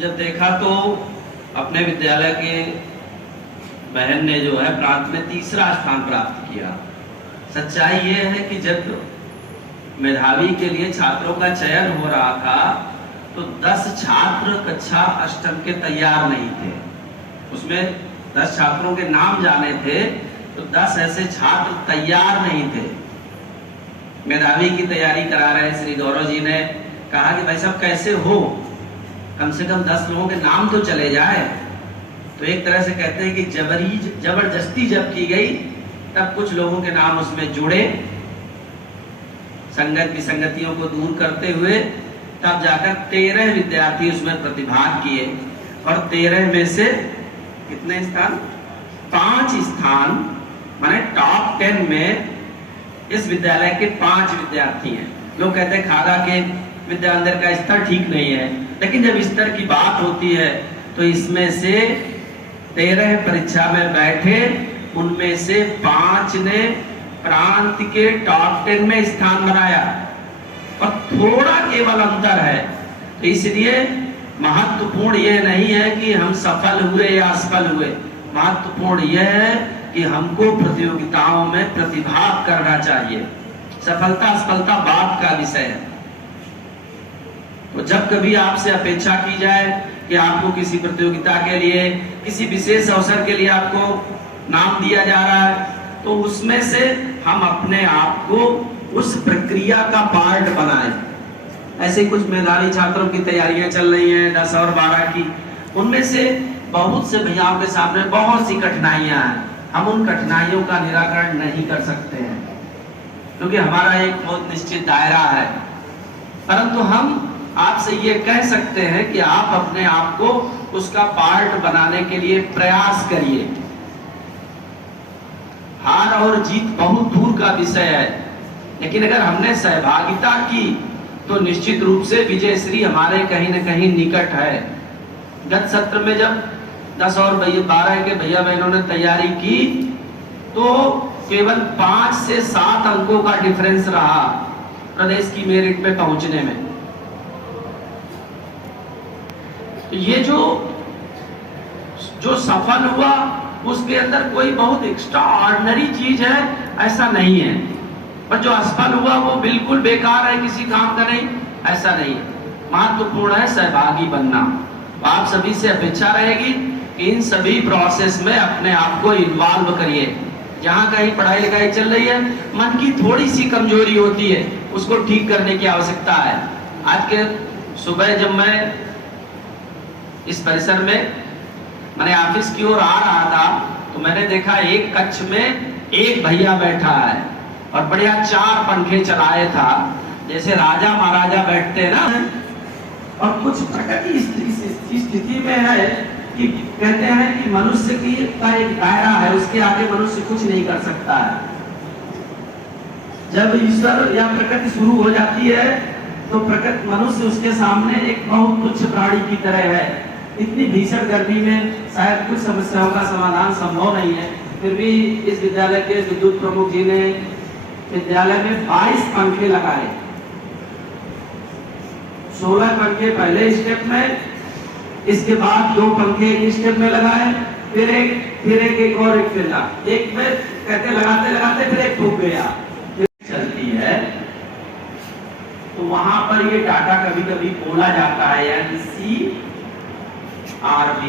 जब देखा तो अपने विद्यालय के बहन ने जो है प्रांत में तीसरा स्थान प्राप्त किया। सच्चाई ये है कि जब मेधावी के लिए छात्रों का चयन हो रहा था तो 10 छात्र कक्षा अष्टम के तैयार नहीं थे। उसमें 10 छात्रों के नाम जाने थे तो 10 ऐसे छात्र तैयार नहीं थे। मेधावी की तैयारी करा रहे श्री गौरव जी ने कहा कि भाई साहब कैसे हो, कम से कम 10 लोगों के नाम तो चले जाए। तो एक तरह से कहते हैं कि जबरदस्ती जब की गई तब कुछ लोगों के नाम उसमें जुड़े, संगत विसंगतियों को दूर करते हुए तब जाकर 13 विद्यार्थी उसमें प्रतिभाग किए और 13 में से कितने स्थान, 5 स्थान माने टॉप 10 में इस विद्यालय के 5 विद्यार्थी हैं। लोग कहते हैं खादा के विद्यालय का स्तर ठीक नहीं है, लेकिन जब स्तर की बात होती है तो इसमें से 13 परीक्षा में बैठे उनमें से 5 ने प्रांत के टॉप 10 में स्थान बनाया और थोड़ा केवल अंतर है। तो इसलिए महत्वपूर्ण यह नहीं है कि हम सफल हुए या असफल हुए, महत्वपूर्ण यह है कि हमको प्रतियोगिताओं में प्रतिभाग करना चाहिए। सफलता असफलता बात का विषय है। तो जब कभी आपसे अपेक्षा की जाए कि आपको किसी प्रतियोगिता के लिए, किसी विशेष अवसर के लिए आपको नाम दिया जा रहा है तो उसमें से हम अपने आप को उस प्रक्रिया का पार्ट बनाएं। ऐसे कुछ मेधावी छात्रों की तैयारियां चल रही हैं 10 और 12 की, उनमें से बहुत से भैयाओं के सामने बहुत सी कठिनाइयां हैं। हम उन कठिनाइयों का निराकरण नहीं कर सकते हैं क्योंकि हमारा एक बहुत निश्चित दायरा है, परंतु हम आपसे ये कह सकते हैं कि आप अपने आप को उसका पार्ट बनाने के लिए प्रयास करिए। हार और जीत बहुत दूर का विषय है, लेकिन अगर हमने सहभागिता की तो निश्चित रूप से विजयश्री हमारे कहीं न कहीं निकट है। गत सत्र में जब 10 और 12 के भैया बहनों ने तैयारी की तो केवल 5 से 7 अंकों का डिफरेंस रहा प्रदेश की मेरिट में पहुंचने में। ये जो सफल हुआ उसके अंदर कोई बहुत एक्स्ट्रा ऑर्डिनरी चीज है ऐसा नहीं है, पर जो असफल हुआ वो बिल्कुल बेकार है, किसी काम का नहीं, ऐसा नहीं है। महत्वपूर्ण है सहभागी बनना। आप सभी से अपेक्षा रहेगी कि इन सभी प्रोसेस में अपने आप को इन्वॉल्व करिए। जहाँ कहीं पढ़ाई लिखाई चल रही है, मन की थोड़ी सी कमजोरी होती है, उसको ठीक करने की आवश्यकता है। आज के सुबह जब मैं इस परिसर में मैंने ऑफिस की ओर आ रहा था तो मैंने देखा एक कक्ष में एक भैया बैठा है और बढ़िया 4 पंखे चलाए था, जैसे राजा महाराजा बैठते हैं ना। और कुछ प्रकृति इस स्थिति में है कि कहते हैं कि मनुष्य की का एक दायरा है, उसके आगे मनुष्य कुछ नहीं कर सकता है। जब ईश्वर या प्रकृति शुरू हो जाती है तो प्रकृति मनुष्य उसके सामने एक बहुत तुच्छ प्राणी की तरह है। इतनी भीषण गर्मी में शायद कुछ समस्याओं का समाधान संभव नहीं है, फिर भी इस विद्यालय के विद्युत प्रमुख जी ने विद्यालय में 22 पंखे लगाए। 16 पंखे पहले स्टेप में, इसके बाद 2 पंखे एक स्टेप में लगाए, फिर एक और एक फिर एक में कहते लगाते लगाते फिर एक टूट गया, फिर चलती है। तो वहां पर ये डाटा कभी कभी बोला जाता है NCRB,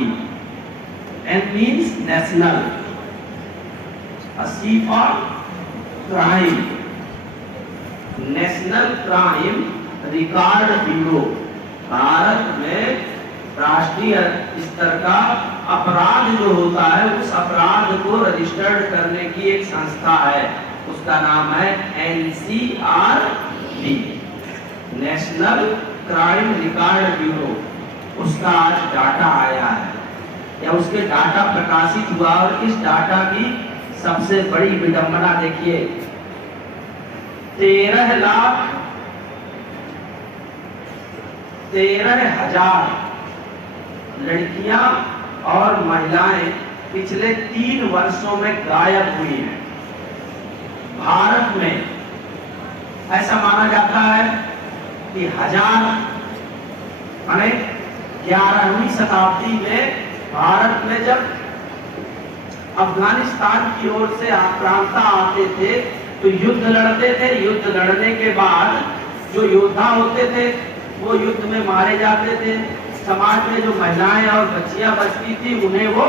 N means national, C for crime, national crime record bureau. Bharat में राष्ट्रीय स्तर का अपराध जो होता है उस अपराध को रजिस्टर्ड करने की एक संस्था है, उसका नाम है NCRB, national crime record bureau. उसका आज डाटा आया है या उसके डाटा प्रकाशित हुआ और इस डाटा की सबसे बड़ी विडंबना देखिए, 13,000 लड़कियां और महिलाएं पिछले 3 वर्षों में गायब हुई हैं। भारत में ऐसा माना जाता है कि 1000 माने 11वीं शताब्दी में भारत में जब अफगानिस्तान की ओर से आक्रांता आते थे तो युद्ध लड़ते थे। युद्ध लड़ने के बाद जो योद्धा होते थे वो युद्ध में मारे जाते थे। समाज में जो महिलाएं और बच्चियां बचती थी उन्हें वो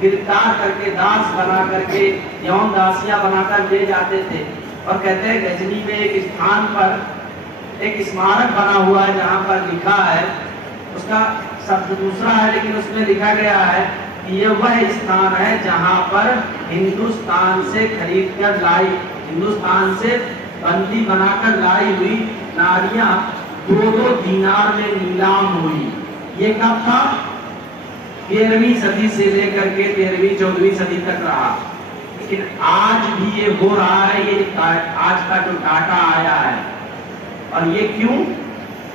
गिरफ्तार करके दास बना करके यौन दासियां बनाकर ले जाते थे। और कहते हैं गजनी में एक स्थान पर एक स्मारक बना हुआ है जहां पर लिखा है, उसका शब्द दूसरा है लेकिन उसमें लिखा गया है कि ये वह स्थान है जहां पर हिंदुस्तान से खरीद कर लाई, हिंदुस्तान से बंदी बनाकर लाई हुई नारियां 2-2 दीनार में नीलाम हुई। ये कब था? 13वीं सदी से लेकर के 13वीं-14वीं सदी तक रहा। लेकिन आज भी ये हो रहा है। ये आज का जो डाटा आया है, और ये क्यों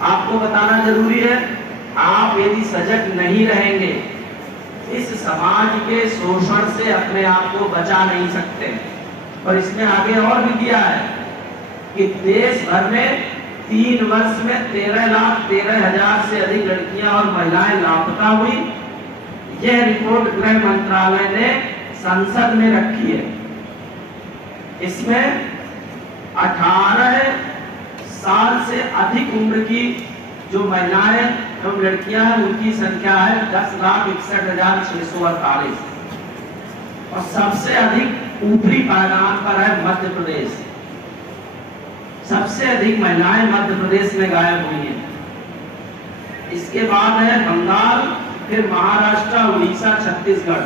आपको बताना जरूरी है। आप यदि सजग नहीं रहेंगे इस समाज के शोषण से अपने आप को बचा नहीं सकते। और इसमें आगे और भी दिया है कि देश भर में 3 वर्ष में 13,13,000 से अधिक लड़कियां और महिलाएं लापता हुई। यह रिपोर्ट गृह मंत्रालय ने संसद में रखी है। इसमें 18 साल से अधिक उम्र की जो महिलाएं एवं लड़कियां हैं उनकी संख्या है 10,61,648 और सबसे अधिक ऊपरी पायदान पर है मध्य प्रदेश। सबसे अधिक महिलाएं मध्य प्रदेश में गायब हुई हैं। इसके बाद है बंगाल, फिर महाराष्ट्र, उड़ीसा, छत्तीसगढ़।